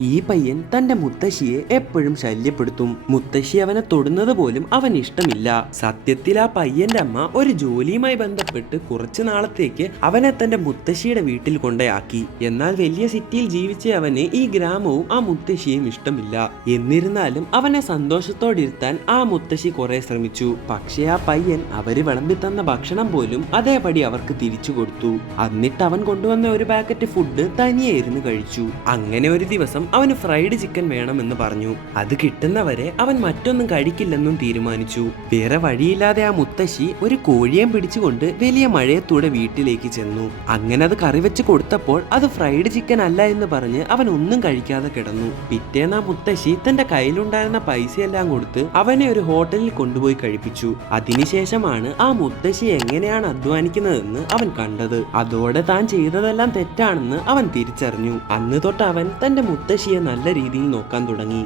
ഈ പയ്യൻ തന്റെ മുത്തശ്ശിയെ എപ്പോഴും ശല്യപ്പെടുത്തും. മുത്തശ്ശി അവനെ തൊടുന്നത് പോലും അവൻ ഇഷ്ടമില്ല. സത്യത്തിൽ ആ പയ്യന്റെ അമ്മ ഒരു ജോലിയുമായി ബന്ധപ്പെട്ട് കുറച്ചു നാളത്തേക്ക് അവനെ തന്റെ മുത്തശ്ശിയുടെ വീട്ടിൽ കൊണ്ടയാക്കി. എന്നാൽ വലിയ സിറ്റിയിൽ ജീവിച്ച അവന് ഈ ഗ്രാമവും ആ മുത്തശ്ശിയും ഇഷ്ടമില്ല. എന്നിരുന്നാലും അവനെ സന്തോഷത്തോടിരുത്താൻ ആ മുത്തശ്ശി കുറെ ശ്രമിച്ചു. പക്ഷേ ആ പയ്യൻ അവര് വിളമ്പി തന്ന ഭക്ഷണം പോലും അതേപടി അവർക്ക് തിരിച്ചു കൊടുത്തു. എന്നിട്ട് അവൻ കൊണ്ടുവന്ന ഒരു പാക്കറ്റ് ഫുഡ് തനിയെ ഇരുന്ന് കഴിച്ചു. അങ്ങനെ ഒരു ദിവസം അവന് ഫ്രൈഡ് ചിക്കൻ വേണമെന്ന് പറഞ്ഞു. അത് കിട്ടുന്നവരെ അവൻ മറ്റൊന്നും കഴിക്കില്ലെന്നും തീരുമാനിച്ചു. വേറെ വഴിയില്ലാതെ ആ മുത്തശ്ശി ഒരു കോഴിയെ പിടിച്ചുകൊണ്ട് വലിയ മഴയത്തൂടെ വീട്ടിലേക്ക് ചെന്നു. അങ്ങനെ അത് കറി വെച്ച് കൊടുത്തപ്പോൾ അത് ഫ്രൈഡ് ചിക്കൻ അല്ല എന്ന് പറഞ്ഞ് അവൻ ഒന്നും കഴിക്കാതെ കിടന്നു. പിറ്റേന്ന് ആ മുത്തശ്ശി തന്റെ കയ്യിലുണ്ടായിരുന്ന പൈസയെല്ലാം കൊടുത്ത് അവനെ ഒരു ഹോട്ടലിൽ കൊണ്ടുപോയി കഴിപ്പിച്ചു. അതിനുശേഷമാണ് ആ മുത്തശ്ശി എങ്ങനെയാണ് അധ്വാനിക്കുന്നതെന്ന് അവൻ കണ്ടത്. അതോടെ താൻ ചെയ്തതെല്ലാം തെറ്റാണെന്ന് അവൻ തിരിച്ചറിഞ്ഞു. അന്ന് തൊട്ട് അവൻ തന്റെ മുത്തശ്ശിയെ നല്ല രീതിയിൽ നോക്കാൻ തുടങ്ങി.